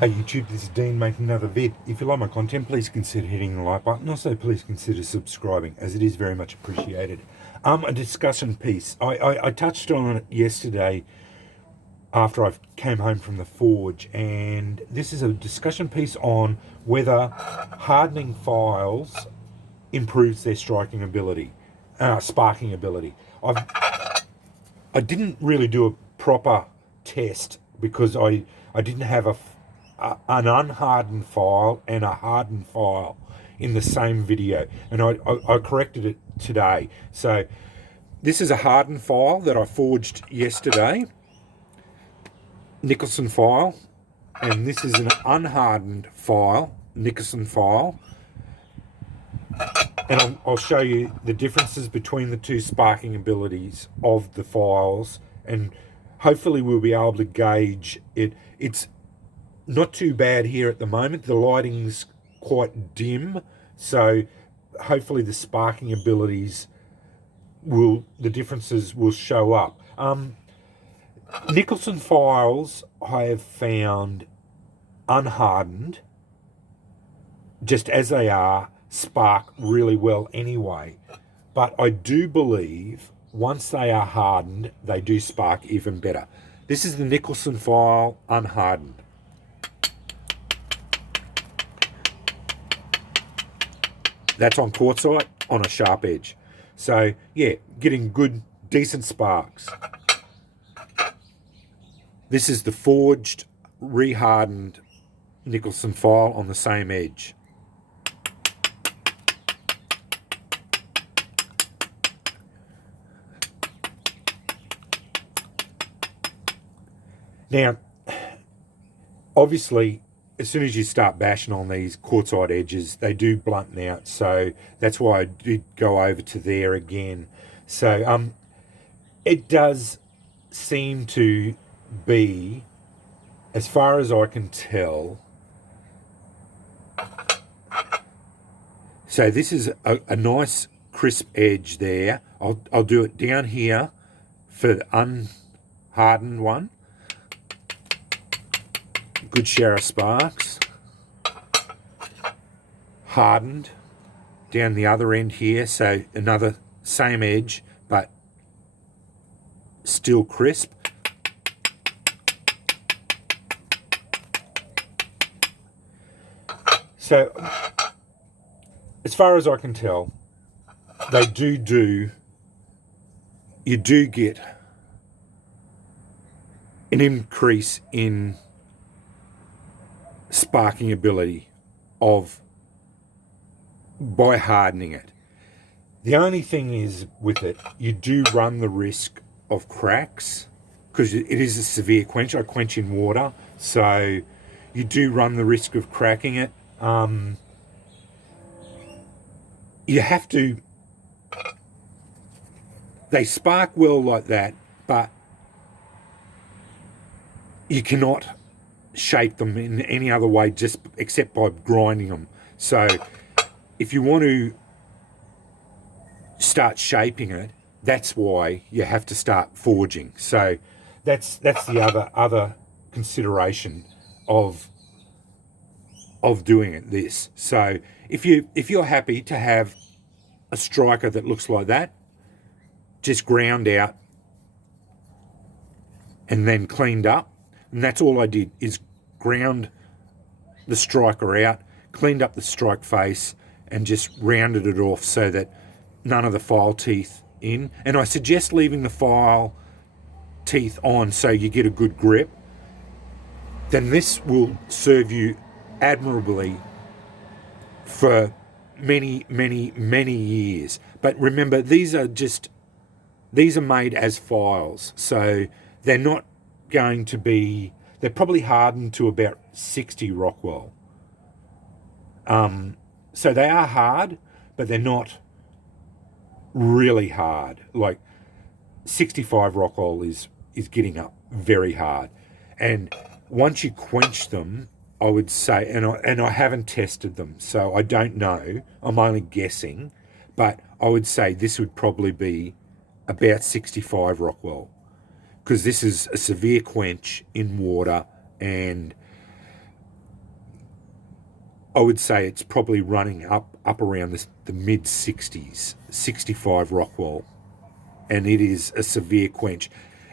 Hey YouTube, this is Dean making another vid. If you like my content, please consider hitting the like button. Also, please consider subscribing, as it is very much appreciated. A discussion piece. I touched on it yesterday after I came home from the forge, and this is a discussion piece on whether hardening files improves their striking ability, sparking ability. I didn't really do a proper test because I didn't have an unhardened file and a hardened file in the same video, and I corrected it today. So this is a hardened file that I forged yesterday, Nicholson file, and this is an unhardened file, Nicholson file, and I'll show you the differences between the two sparking abilities of the files, and hopefully we'll be able to gauge it. It's not too bad here at the moment. The lighting's quite dim, so hopefully the sparking abilities the differences will show up. Nicholson files I have found unhardened, just as they are, spark really well anyway. But I do believe once they are hardened, they do spark even better. This is the Nicholson file unhardened. That's on quartzite on a sharp edge. So yeah, getting good, decent sparks. This is the forged, rehardened Nicholson file on the same edge. Now, obviously, as soon as you start bashing on these quartzite edges, they do blunt out. So that's why I did go over to there again. So it does seem to be, as far as I can tell, so this is a nice crisp edge there. I'll do it down here for the unhardened one. Good share of sparks. Hardened down the other end here, so another same edge but still crisp. So as far as I can tell, they you do get an increase in sparking ability by hardening it. The only thing is with it, you do run the risk of cracks because it is a severe quench. I quench in water, so you do run the risk of cracking it. You have to, they spark well like that, but you cannot shape them in any other way just except by grinding them. So if you want to start shaping it, that's why you have to start forging. So that's the other consideration of doing it this. So if you're happy to have a striker that looks like that, just ground out and then cleaned up, and that's all I did, is ground the striker out, cleaned up the strike face, and just rounded it off so that none of the file teeth in. And I suggest leaving the file teeth on so you get a good grip. Then this will serve you admirably for many, many, many years. But remember, these are made as files, so they're not going to be, they're probably hardened to about 60 Rockwell. So they are hard, but they're not really hard. Like 65 Rockwell is getting up very hard. And once you quench them, I would say, and I haven't tested them, so I don't know, I'm only guessing, but I would say this would probably be about 65 Rockwell, because this is a severe quench in water, and I would say it's probably running up around the mid 60s, 65 Rockwell, and it is a severe quench.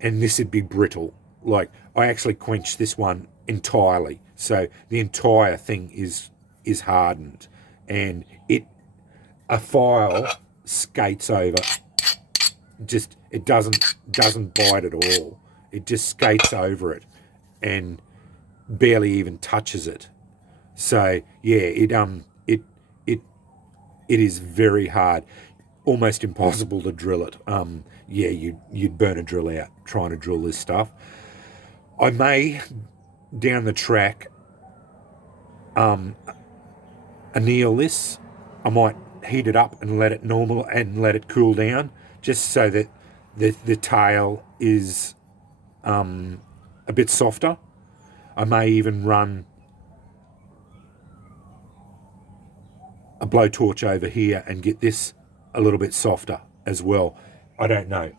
And this would be brittle. Like, I actually quenched this one entirely, so the entire thing is hardened, and a file skates over. Just it doesn't bite at all. It just skates over it and barely even touches it. So yeah, it is very hard, almost impossible to drill it. Yeah, you'd burn a drill out trying to drill this stuff. I may down the track anneal this. I might heat it up and let it cool down, just so that the tail is a bit softer. I may even run a blowtorch over here and get this a little bit softer as well. I don't know.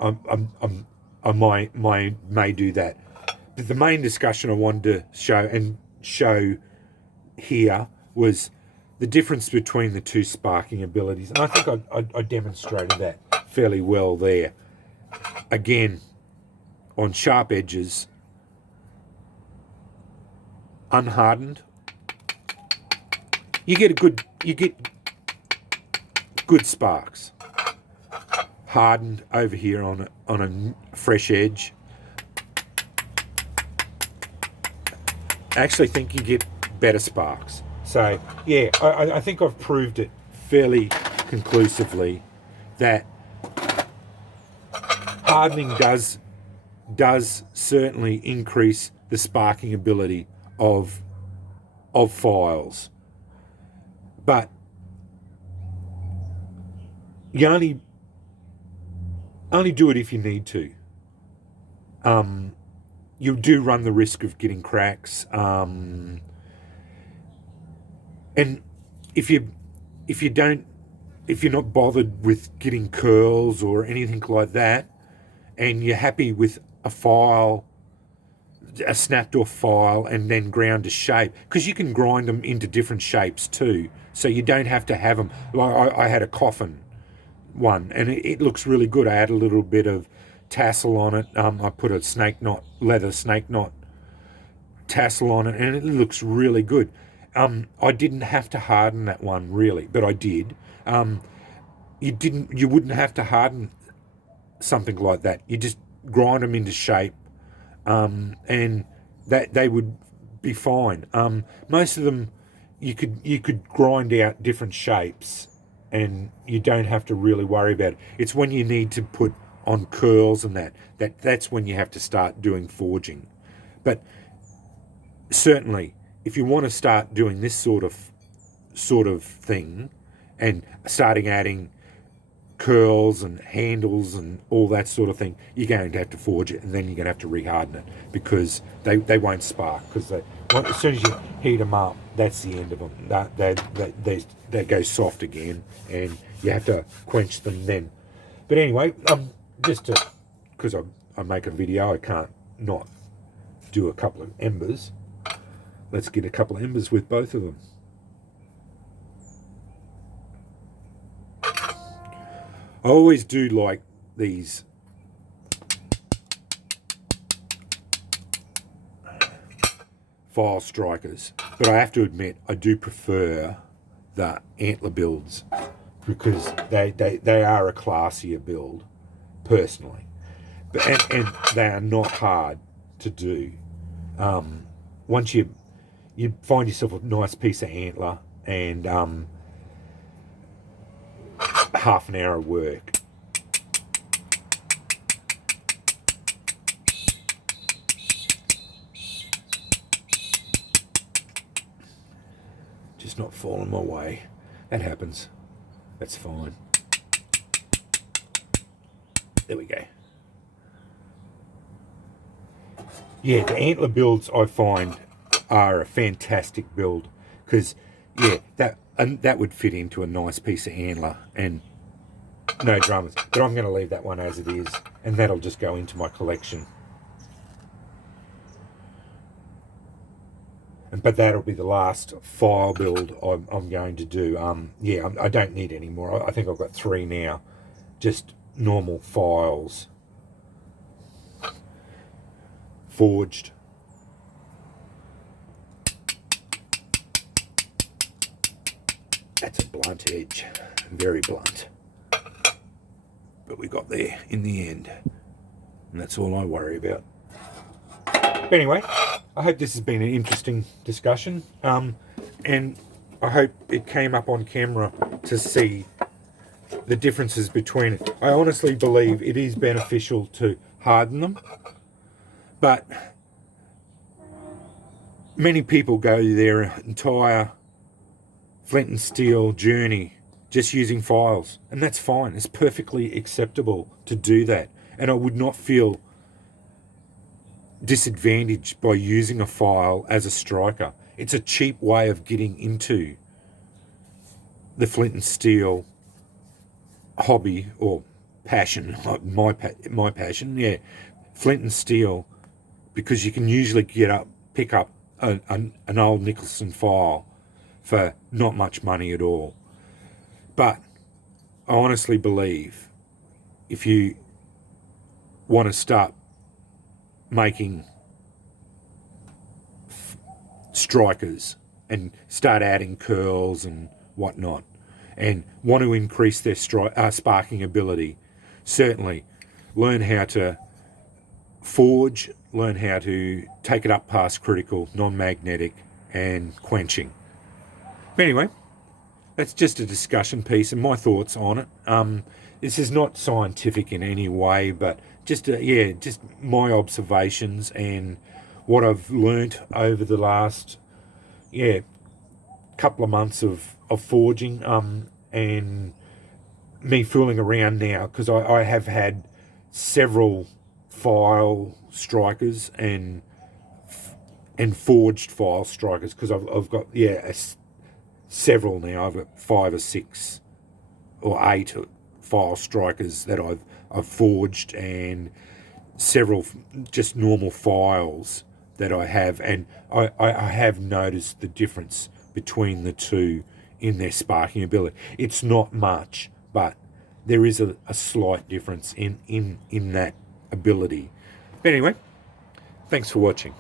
I may do that. But the main discussion I wanted to show here was the difference between the two sparking abilities, and I think I demonstrated that fairly well there. Again, on sharp edges, unhardened, you get good sparks. Hardened over here on a fresh edge, I actually think you get better sparks. So yeah, I think I've proved it fairly conclusively that hardening does certainly increase the sparking ability of files, but you only do it if you need to. You do run the risk of getting cracks, and if you're not bothered with getting curls or anything like that, and you're happy with a file, a snapped off file, and then ground to shape, because you can grind them into different shapes too, so you don't have to have them. Like I had a coffin one, and it looks really good. I had a little bit of tassel on it. I put a leather snake knot tassel on it, and it looks really good. I didn't have to harden that one really, but I did. You wouldn't have to harden something like that. You just grind them into shape, and that they would be fine. Most of them you could grind out different shapes, and you don't have to really worry about it. It's when you need to put on curls and that's when you have to start doing forging. But certainly, if you want to start doing this sort of thing and starting adding curls and handles and all that sort of thing, you're going to have to forge it, and then you're going to have to reharden it, because they won't spark, because as soon as you heat them up, that's the end of them. They go soft again, and you have to quench them then. But anyway, because I make a video, I can't not do a couple of embers. Let's get a couple of embers with both of them. I always do like these file strikers, but I have to admit I do prefer the antler builds, because they are a classier build, personally, and they are not hard to do. Once you find yourself a nice piece of antler and half an hour of work. Just not falling my way. That happens. That's fine. There we go. Yeah, the antler builds I find are a fantastic build, because yeah, that would fit into a nice piece of antler, and no dramas. But I'm going to leave that one as it is, and that'll just go into my collection. but that'll be the last file build I'm going to do. Yeah, I don't need any more. I think I've got 3 now, just normal files, forged. That's a blunt edge, very blunt, but we got there in the end, and that's all I worry about. But anyway, I hope this has been an interesting discussion, and I hope it came up on camera to see the differences between it. I honestly believe it is beneficial to harden them, but many people go their entire flint and steel journey just using files, and that's fine. It's perfectly acceptable to do that, and I would not feel disadvantaged by using a file as a striker. It's a cheap way of getting into the flint and steel hobby or passion. My passion, yeah, flint and steel, because you can usually pick up an old Nicholson file for not much money at all. But I honestly believe if you want to start making strikers and start adding curls and whatnot, and want to increase their sparking ability, certainly learn how to forge, learn how to take it up past critical, non-magnetic, and quenching. But anyway, that's just a discussion piece and my thoughts on it. This is not scientific in any way, but just my observations and what I've learnt over the last couple of months of forging, and me fooling around now, because I have had several file strikers and forged file strikers, because I've got several now. I've got 5 or 6 or 8 file strikers that I've forged, and several just normal files that I have, and I have noticed the difference between the two in their sparking ability. It's not much, but there is a slight difference in that ability. But anyway, thanks for watching.